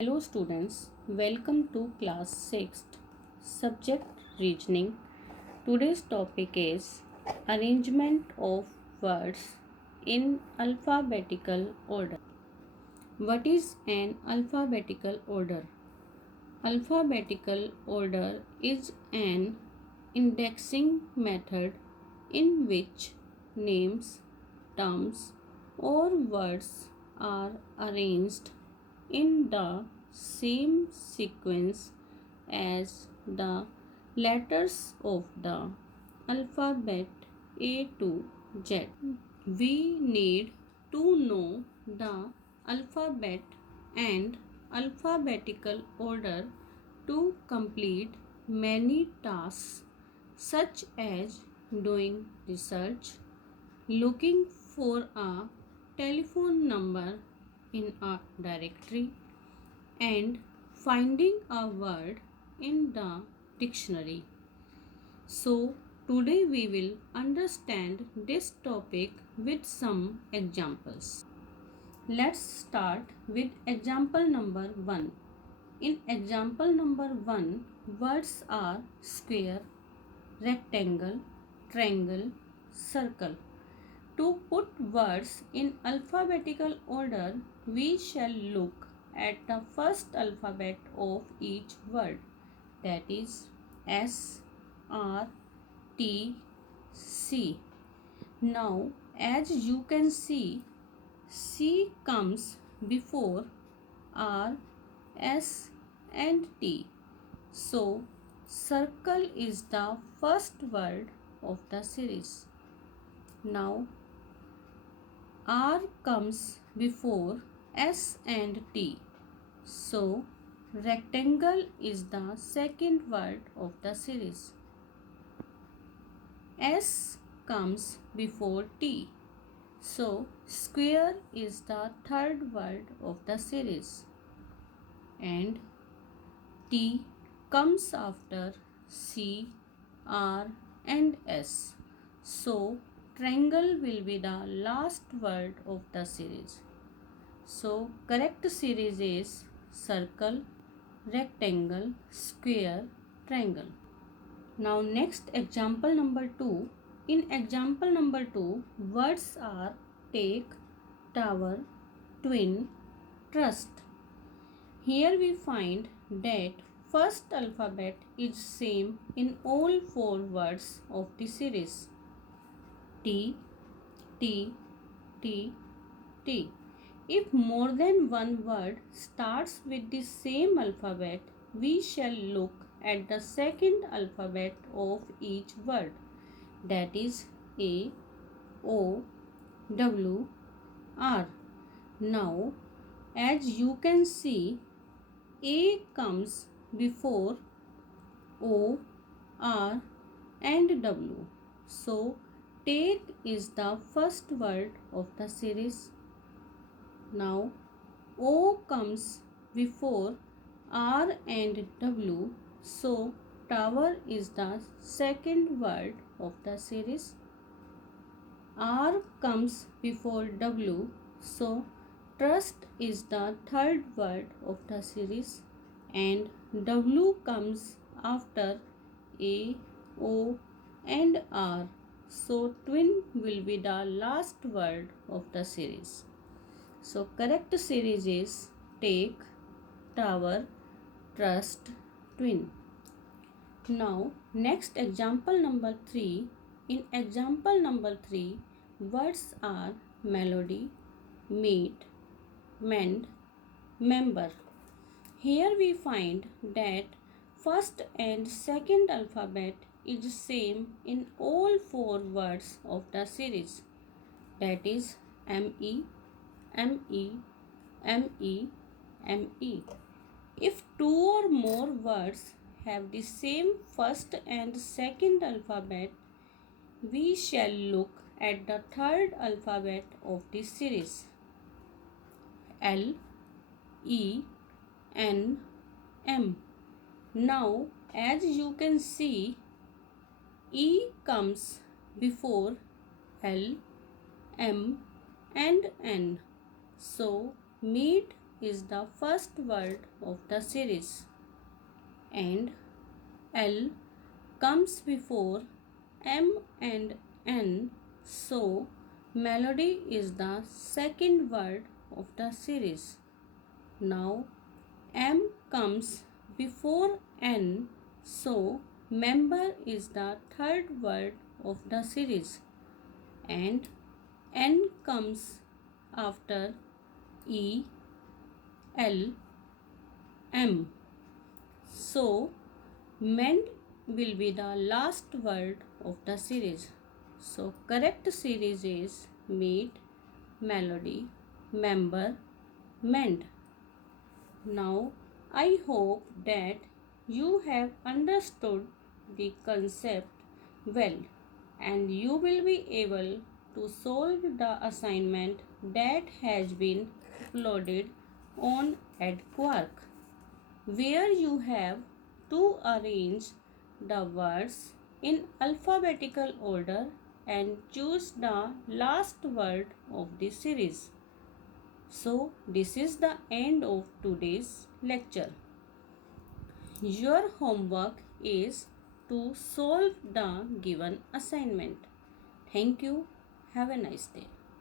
Hello students, welcome to class 6th, subject reasoning. Today's topic is arrangement of words in alphabetical order. What is an alphabetical order? Alphabetical order is an indexing method in which names, terms or words are arranged in the same sequence as the letters of the alphabet A to Z. We need to know the alphabet and alphabetical order to complete many tasks such as doing research, looking for a telephone number in a directory, and finding a word in the dictionary. So, today we will understand this topic with some examples. Let's start with example number 1. In example number 1, words are square, rectangle, triangle, circle. To put words in alphabetical order, we shall look at the first alphabet of each word, that is S, R, T, C. Now, as you can see, C comes before R, S and T. So, circle is the first word of the series. Now, R comes before S and T. So, rectangle is the second word of the series. S comes before T. So, square is the third word of the series. And T comes after C, R and S. So, triangle will be the last word of the series. So, correct series is circle, rectangle, square, triangle. Now, next example number 2. In example number 2, words are take, tower, twin, trust. Here we find that first alphabet is same in all 4 words of the series. T, T, T, T. If more than one word starts with the same alphabet, we shall look at the second alphabet of each word, that is A, O, W, R. Now, as you can see, A comes before O, R and W. So, take is the first word of the series. Now, O comes before R and W. So, tower is the second word of the series. R comes before W. So, trust is the third word of the series. And W comes after A, O and R. So, twin will be the last word of the series. So, correct series is take, tower, trust, twin. Now, next example number 3. In example number 3, words are melody, meet, mend, member. Here we find that first and second alphabet is same in all 4 words of the series, that is ME, ME, ME, ME. If 2 or more words have the same first and second alphabet, we shall look at the third alphabet of the series, L, E, N, M. Now, as you can see, E comes before L, M and N. So, meet is the first word of the series and L comes before M and N, so melody is the second word of the series. Now M comes before N, so member is the third word of the series and N comes after E, L, M. So mend will be the last word of the series. So correct series is meet, melody, member, mend. Now I hope that you have understood the concept well and you will be able to solve the assignment that has been uploaded on EdQuark, where you have to arrange the words in alphabetical order and choose the last word of the series. So, this is the end of today's lecture. Your homework is to solve the given assignment. Thank you. Have a nice day.